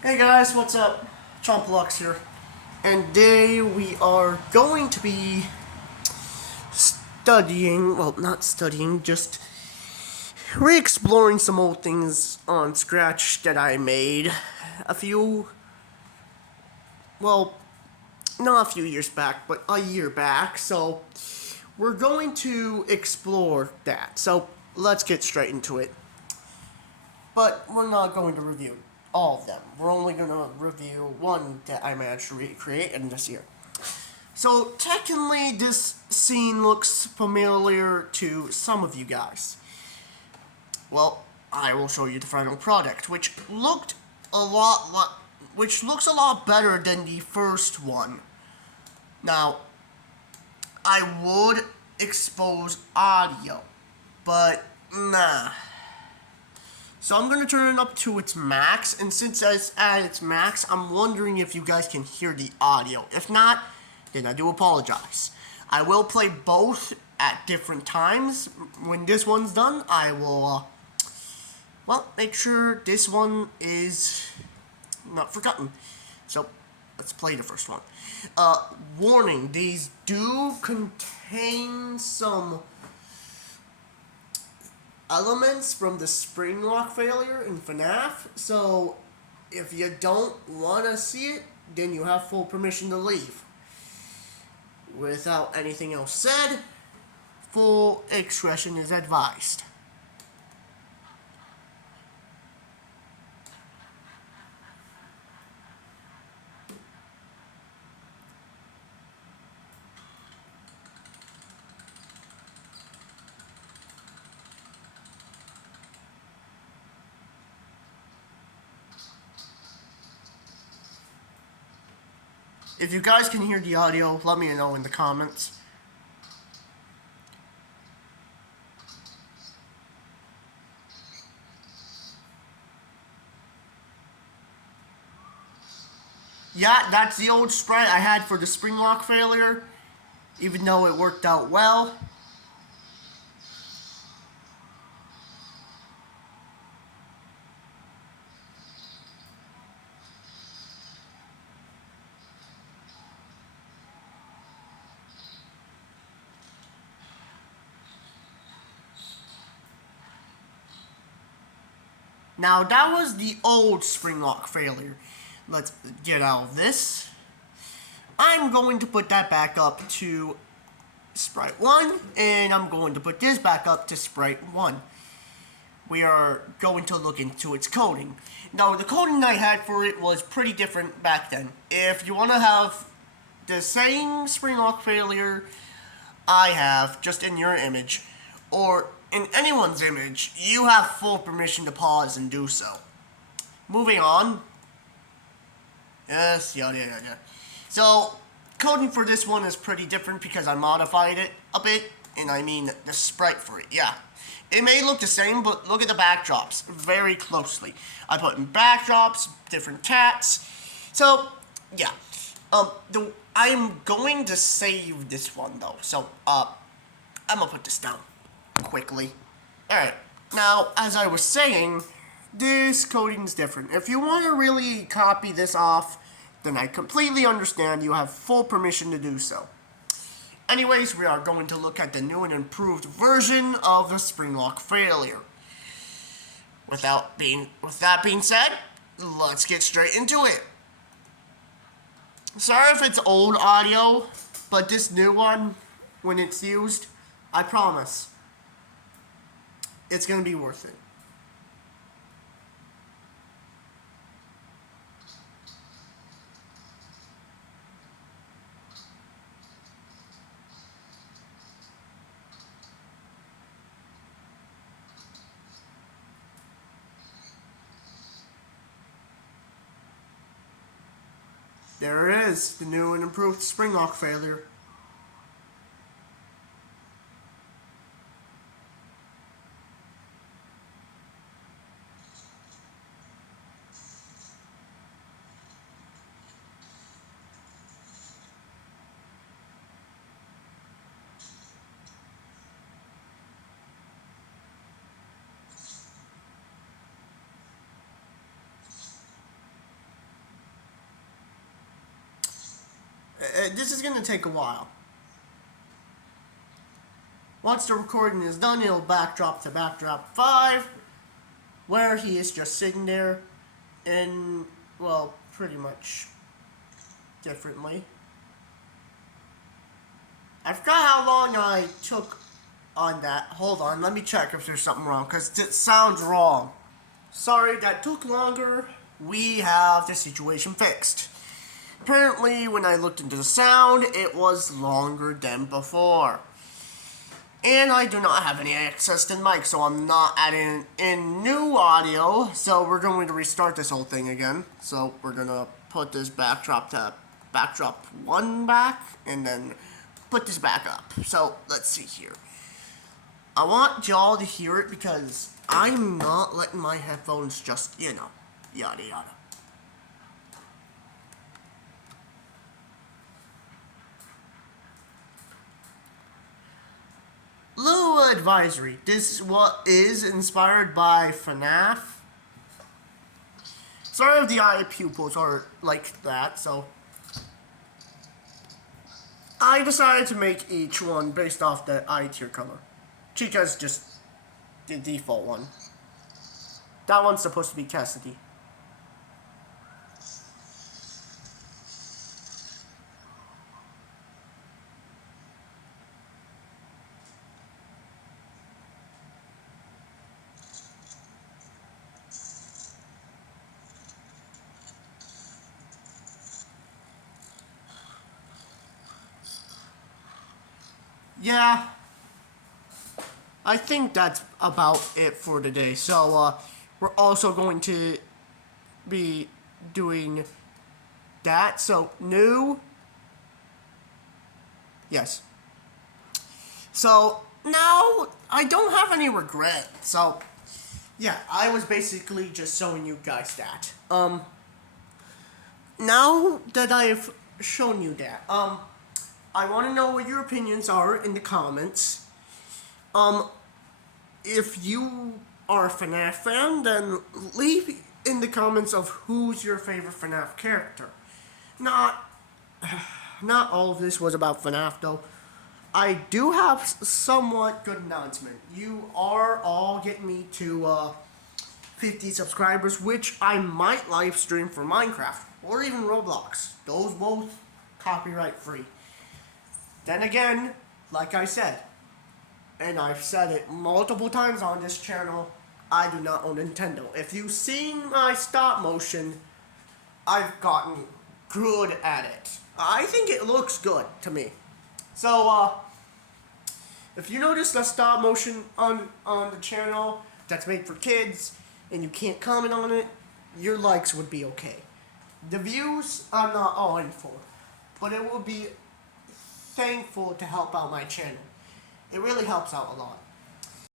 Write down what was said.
Hey guys, what's up? Chomplux here. And today we are going to be studying, well, not studying, just re-exploring some old things on Scratch that I made a few, well, not a few years back, but a year back. So we're going to explore that. So let's get straight into it. But we're not going to review all of them. We're only going to review one that I managed to recreate in this year. So technically, this scene looks familiar to some of you guys. Well, I will show you the final product, which looks a lot better than the first one. Now, I would expose audio, but nah. So I'm gonna turn it up to its max, and since it's at its max, I'm wondering if you guys can hear the audio. If not, then I do apologize. I will play both at different times. When this one's done, I will, make sure this one is not forgotten. So, let's play the first one. Warning, these do contain some elements from the spring lock failure in FNAF, so if you don't want to see it, then you have full permission to leave. Without anything else said, full discretion is advised. If you guys can hear the audio, let me know in the comments. Yeah, that's the old sprite I had for the spring lock failure, even though it worked out well. Now, that was the old spring lock failure. Let's get out of this. I'm going to put that back up to Sprite 1, and I'm going to put this back up to Sprite 1. We are going to look into its coding. Now, the coding I had for it was pretty different back then. If you want to have the same spring lock failure I have, just in your image, or in anyone's image, you have full permission to pause and do so. Moving on. Yes, yada. So, coding for this one is pretty different because I modified it a bit, and I mean the sprite for it, yeah. It may look the same, but look at the backdrops very closely. I put in backdrops, different cats. So, yeah. I'm going to save this one though. So, I'm gonna put this down quickly. Alright. Now, as I was saying, this coding is different. If you want to really copy this off, then I completely understand. You have full permission to do so. Anyways, we are going to look at the new and improved version of the spring lock failure. With that being said, let's get straight into it. Sorry if it's old audio, but this new one, when it's used, I promise, it's going to be worth it. There it is, the new and improved spring lock failure. this is gonna take a while. Once the recording is done, it'll backdrop to backdrop 5, where he is just sitting there in, well, pretty much differently. I forgot how long I took on that. Hold on, let me check if there's something wrong, because it sounds wrong. Sorry, that took longer. We have the situation fixed. Apparently, when I looked into the sound, it was longer than before. And I do not have any access to the mic, so I'm not adding in new audio. So we're going to restart this whole thing again. So we're going to put this backdrop to backdrop 1 back, and then put this back up. So let's see here. I want y'all to hear it because I'm not letting my headphones just, yada yada. Little advisory. This is inspired by FNAF. Sorry if the eye pupils are like that, so I decided to make each one based off the eye tier color. Chica's just the default one. That one's supposed to be Cassidy. Yeah, I think that's about it for today. So, we're also going to be doing that. So, new. Yes. So, now I don't have any regret. So, yeah, I was basically just showing you guys that. Now that I've shown you that, I want to know what your opinions are in the comments. If you are a FNAF fan, then leave in the comments of who's your favorite FNAF character. Not all of this was about FNAF though. I do have somewhat good announcement. You are all getting me to 50 subscribers, which I might live stream for Minecraft or even Roblox. Those both copyright free. Then again, like I said, and I've said it multiple times on this channel, I do not own Nintendo. If you've seen my stop motion, I've gotten good at it. I think it looks good to me. So, if you notice the stop motion on the channel that's made for kids, and you can't comment on it, your likes would be okay. The views, I'm not all in for, but it will be thankful to help out my channel. It really helps out a lot.